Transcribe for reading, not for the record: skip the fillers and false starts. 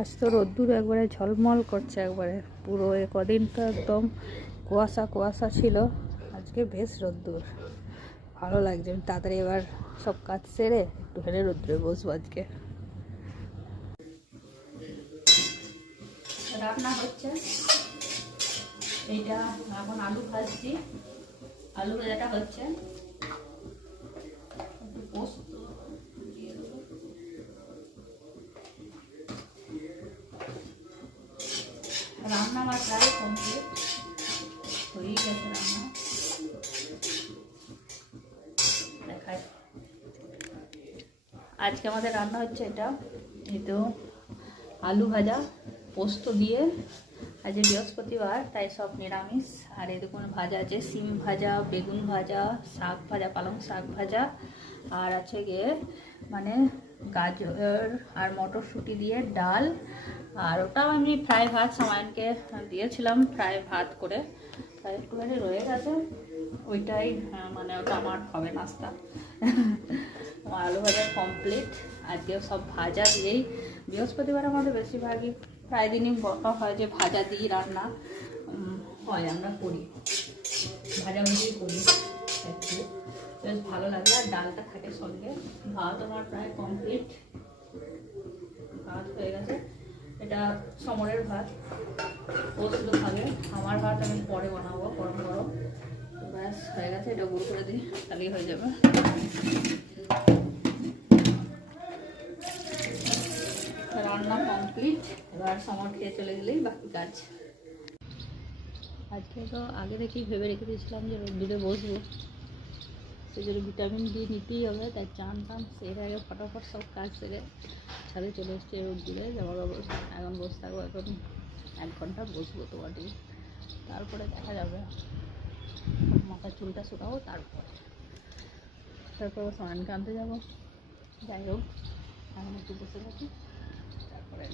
আজ তো রোদ্দুর একবারে ঝলমল করছে, একবারে পুরো কদিন তো একদম কুয়াশা কুয়াশা ছিল। আজকে বেশ রোদ্দুর, ভালো লাগছে। আমি তাড়াতাড়ি এবার সব কাজ সেরে একটুখানি রোদ্দুরে বসবো। আজকে রান্না হচ্ছে, এইটা এখন আলু ভাজছি, আলু ভাজাটা হচ্ছে। পোস্ত দিয়ে দেবো, রান্না আমার প্রায় কমপ্লিট হয়েই গেছে। রান্না দেখায়, আজকে আমাদের রান্না হচ্ছে এটা, এই তো আলু ভাজা পোস্ত দিয়ে। আজ বৃহস্পতিবার তাই সব নিরামিষ। আর এই দেখুন ভাজা আছে, সিম ভাজা, বেগুন ভাজা, শাক ভাজা, পালং শাক ভাজা, আর আছে গিয়ে মানে গাজর আর মটরশুঁটি দিয়ে ডাল। আর ওটাও আমি ফ্রাই ভাত সামায়নকে দিয়েছিলাম ফ্রাই ভাত করে, তাই একটুখানি রয়ে গেছে। ওইটাই মানে ওটা আমার হবে নাস্তা। আমার আলু ভাজা কমপ্লিট। আজকেও সব ভাজা দিয়েই, বৃহস্পতিবার আমাদের বেশিরভাগই প্রায় দিনই বকা হয় যে ভাজা দিয়েই রান্না হয়, আমরা করি ভাজাভুজি করি, একটু বেশ ভালো লাগে। আর ডালটা থাকে সঙ্গে। ভাত আমার প্রায় কমপ্লিট, ভাত হয়ে গেছে। এটা সমরের ভাত, ও শুধু খাবে, আমার ভাত আমি পরে বানাবো গরম গরম। ব্যাস হয়ে গেছে, এটা গুঁড়ো করে দিই তাহলেই হয়ে যাবে। রান্না কমপ্লিট, এবার সমর খেয়ে চলে গেলেই বাকি কাজ। আজকে তো আগে থেকেই ভেবে রেখে দিয়েছিলাম যে রোদ্দুরে বসবো, সেই জন্য ভিটামিন ডি নিতেই হবে। তাই চান টান সেরে আগে ফটাফট সব কাজ সেরে ছাদে চলে এসছে রোদ্দুরে। জামা কাপড় এখন বসে থাকবো, এখন 1 ঘন্টা বসবো তোমাটি, তারপরে দেখা যাবে। মাথার চুলটা শুকাবো, তারপর সামানকে আনতে যাবো। যাই হোক, এখন একটু বসে থাকি, তারপরে